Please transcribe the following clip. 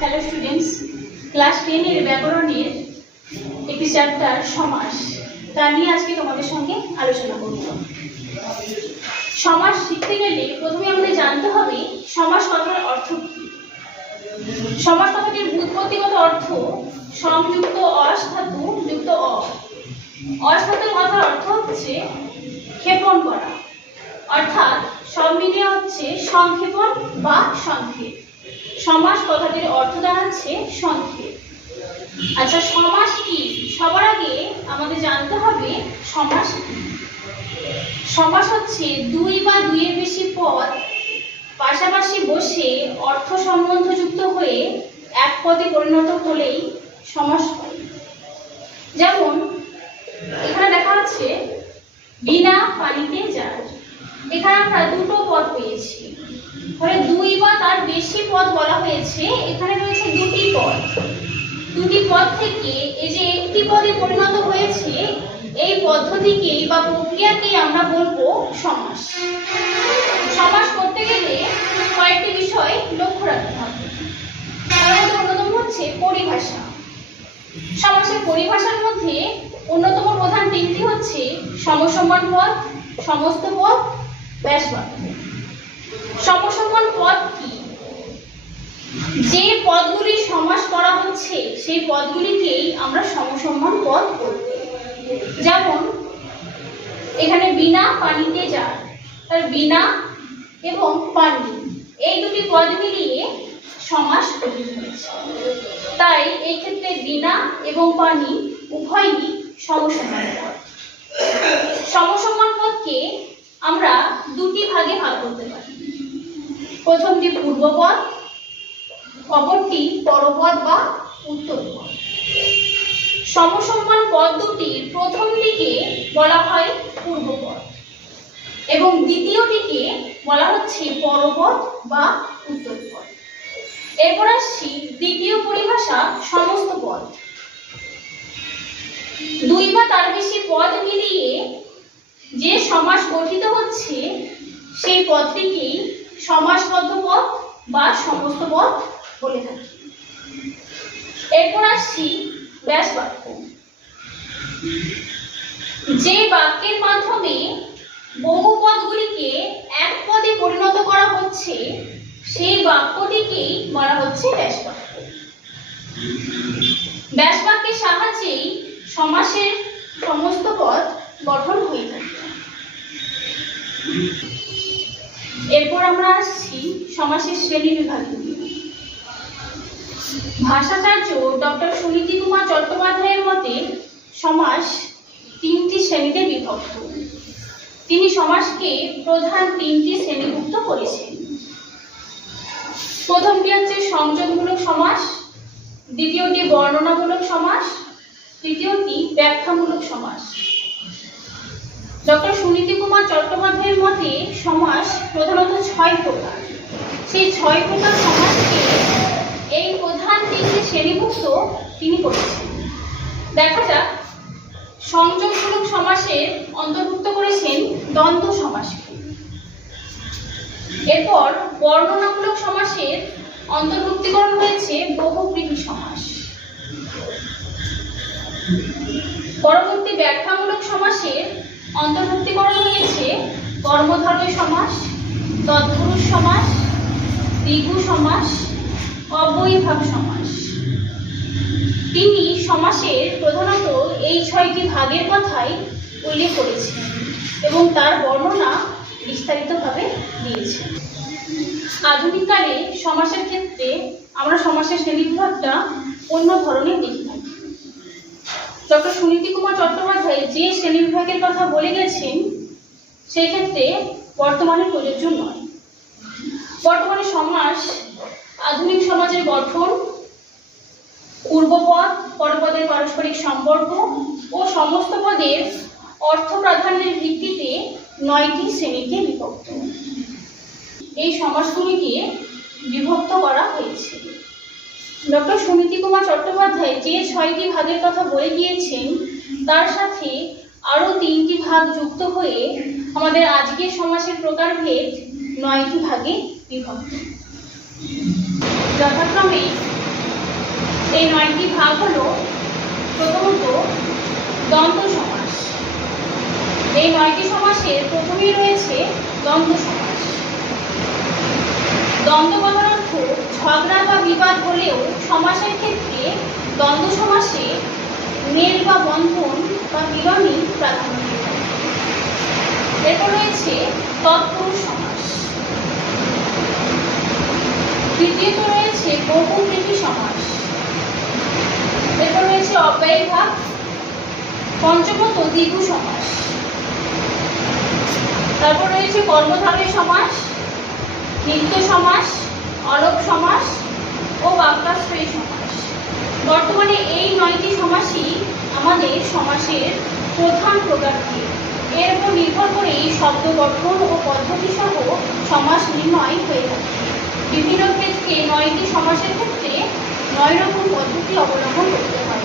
Hello students, class 10 এর ব্যাকরণের একটি চ্যাপ্টার সমাস, তা নিয়ে আজকে তোমাদের সঙ্গে আলোচনা করব। সমাস শিখতে গেলে প্রথমে আমাদের জানতে হবে সমাস কথার অর্থ কি। সমাস কথাটির ব্যুৎপত্তিগত অর্থ সংযুক্ত অস ধাতু যুক্ত অ। অস ধাতুর কথার অর্থ হচ্ছে ক্ষেপণ করা, অর্থাৎ সব মিলিয়ে হচ্ছে সংক্ষেপণ বা সংক্ষেপ। সমাস কথাটির অর্থ দাঁড়াচ্ছে সংক্ষেপ। আচ্ছা, সমাস কি? সবার আগে আমাদের জানতে হবে সমাস কি। সমাস হচ্ছে দুই বা দুইয়ের বেশি পদ পাশাপাশি বসে অর্থ সম্বন্ধযুক্ত হয়ে এক পদে পরিণত হলেই সমাস হয়। যেমন এখানে দেখা যাচ্ছে বিনা পানিতে যার। এখানে আমরা দুটো পদ পেয়েছি, ফলে দুই বা তার বেশি পদ বলা হয়েছে। এখানে রয়েছে দুটি পদ। দুটি পদ থেকে এই যে একটি পদে পরিণত হয়েছে, এই পদ্ধতিকেই বা প্রক্রিয়াকেই আমরা বলবো সমাস। সমাস করতে গেলে কয়েকটি বিষয় লক্ষ্য রাখতে হবে। তার মধ্যে অন্যতম হচ্ছে পরিভাষা। সমাসের পরিভাষার মধ্যে অন্যতম প্রধান তিনটি হচ্ছে সমসম্মান পদ, সমস্ত পদ, ব্যাসবাক্য। সমসম্মান পদ কি? যে পদগুলি সমাস করা হচ্ছে সেই পদগুলিকেই আমরা সমসম্মান পদ বলব। যেমন এখানে বিনা পানিতে যার, তার বিনা এবং পানি এই দুটি পদ মিলিয়ে সমাস গঠিত হয়েছে। তাই এই ক্ষেত্রে বিনা এবং পানি উভয়ই সমসম্মান পদ। সমসম্মান পদকে আমরা দুটি ভাগে ভাগ করতে পারি। প্রথমটি পূর্বপদ, অপরটি পরপদ বা উত্তরপদ। সমসম্মান পদ দুটির প্রথম দিকে বলা হয় পূর্বপদ এবং দ্বিতীয়টিকে বলা হচ্ছে পরপদ বা উত্তরপদ। এরপর আসছি দ্বিতীয় পরিভাষা সমস্ত পদ। দুই বা তার বেশি পদ মিলিয়ে যে সমাস গঠিত হচ্ছে সেই পদটিকেই সমাসবদ্ধ পদ বা সমস্ত পদ বলে থাকি। এরপর আসছি ব্যাসবাক্য। যে বাক্যের মাধ্যমে বহু পদগুলিকে এক পদে পরিণত করা হচ্ছে সেই বাক্যটিকেই বলা হচ্ছে ব্যাসবাক্য। ব্যাসবাক্যের সাহায্যেই সমাসের সমস্ত পদ গঠন হয়ে থাকে। এরপর আমরা আসছি সমাসের শ্রেণী বিভাগগুলি। ভাষাচার্য ডক্টর সুনীতি কুমার চট্টোপাধ্যায়ের মতে সমাস তিনটি শ্রেণীতে বিভক্ত। তিনি সমাসকে প্রধান তিনটি শ্রেণীভুক্ত করেছেন। প্রথমটি হচ্ছে সংযোগমূলক সমাস, দ্বিতীয়টি বর্ণনামূলক সমাস, তৃতীয়টি ব্যাখ্যামূলক সমাস। ডক্টর সুনীতি কুমার চট্টোপাধ্যায়ের মতে সমাস প্রধানত 6 প্রকার। সেই 6 প্রকার সমাসকে এই প্রধান তিনটি শ্রেণীভুক্ত তিনি করেছেন। দেখা যাক, সংযোগমূলক সমাসের অন্তর্ভুক্ত করেছেন দ্বন্দ্ব সমাসকে। এরপর বর্ণনামূলক সমাসের অন্তর্ভুক্তিকরণ হয়েছে বহুব্রীহি সমাস। পরবর্তী ব্যাখ্যামূলক সমাসের অন্তর্ভুক্তিকরণ হয়েছে কর্মধারয় সমাস, তৎপুরুষ সমাস, দ্বিগু সমাস, অব্যয়ীভাব সমাস। তিনি সমাসের প্রধানত এই 6টি ভাগের কথাই উল্লেখ করেছেন এবং তার বর্ণনা বিস্তারিতভাবে দিয়েছেন। আধুনিককালে সমাসের ক্ষেত্রে আমরা সমাসের শ্রেণীবিভাগটা অন্য ধরনের দেখে থাকি। ডক্টর সুনীতি কুমার চট্টোপাধ্যায় যে শ্রেণীবিভাগের কথা বলে গেছেন সেই ক্ষেত্রে বর্তমানে প্রযোজ্য নয়। বর্তমানে সমাস আধুনিক সমাজের গঠন, পূর্বপদ পরপদের পারস্পরিক সম্পর্ক ও সমস্ত পদের অর্থ প্রাধান্যের ভিত্তিতে 9টি শ্রেণীতে বিভক্ত। এই সমাসগুলিকে বিভক্ত করা হয়েছে। ডক্টর সুনীতি কুমার চট্টোপাধ্যায় যে 6টি ভাগের কথা বলে গিয়েছেন তার সাথে আরো 3টি ভাগ যুক্ত হয়ে আমাদের আজকের সমাসের প্রকারভেদ 9টি ভাগে বিভক্ত। যথাক্রমে এই 9টি ভাগ হলো প্রথমত দ্বন্দ্ব সমাস। এই 9টি সমাসের প্রথমেই রয়েছে দ্বন্দ্ব সমাস। দ্বন্দ্ব কথার অর্থ ঝগড়া বা বিবাদ হলেও সমাসের ক্ষেত্রে দ্বন্দ্ব সমাসে মেল বা বন্ধন বা মিলনই প্রাধান্য দিয়ে থাকে। এরপর রয়েছে তৎপুরুষ সমাস। তৃতীয়ত রয়েছে বহুব্রীহি সমাস। এরপর রয়েছে অব্যয়ী ভাব। পঞ্চমত দ্বিগু সমাস। তারপর রয়েছে কর্মধারয় সমাস, নিত্য সমাস, অলোপ সমাস ও বাক্যাশ্রয়ী সমাস। বর্তমানে এই 9টি সমাসই আমাদের সমাসের প্রধান প্রকারভেদ। এর উপর নির্ভর করেই শব্দ গঠন ও পদ্ধতি সহ সমাস নির্ণয় হয়ে থাকে। বিভিন্ন ক্ষেত্রে 9টি সমাসের ক্ষেত্রে 9 রকম পদ্ধতি অবলম্বন করতে হয়।